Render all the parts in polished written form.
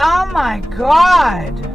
Oh my God.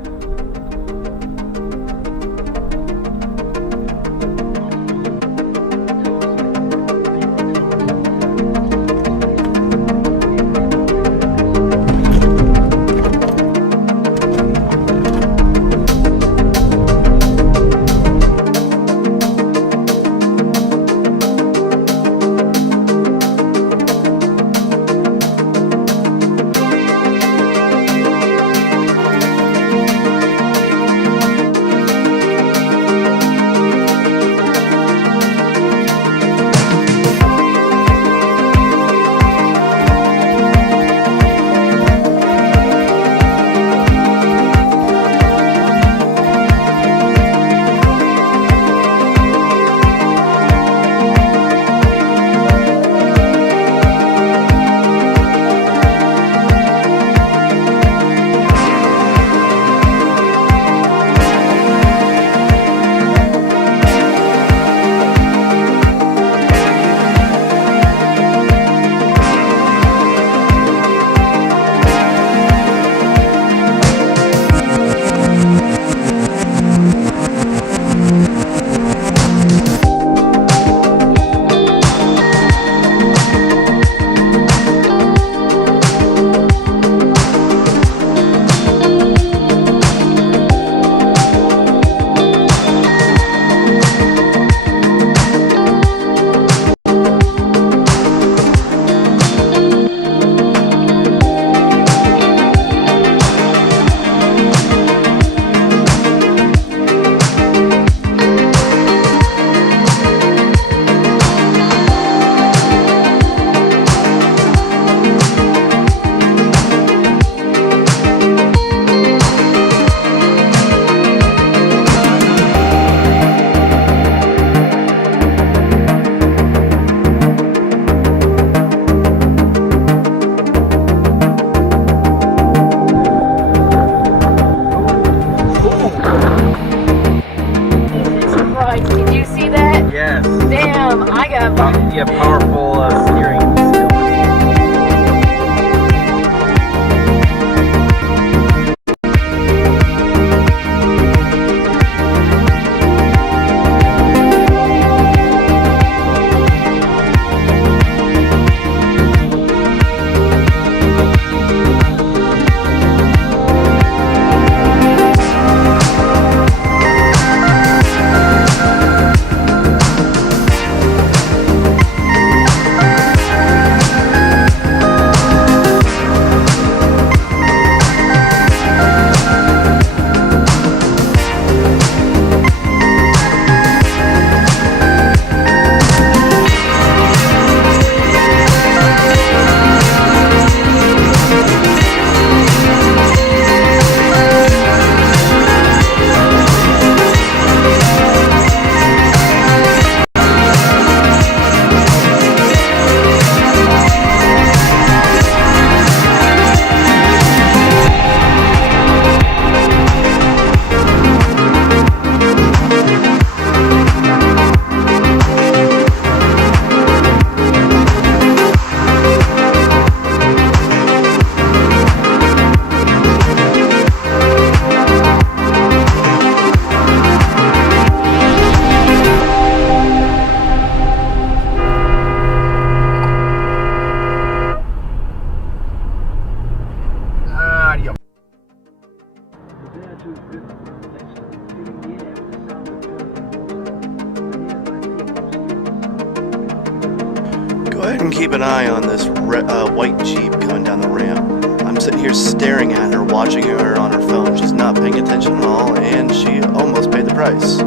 Did you see that? Yes. Damn, I got... You have powerful steering skills. Go ahead and keep an eye on this white Jeep coming down the ramp. I'm sitting here staring at her, watching her on her phone. She's not paying attention at all, and she almost paid the price.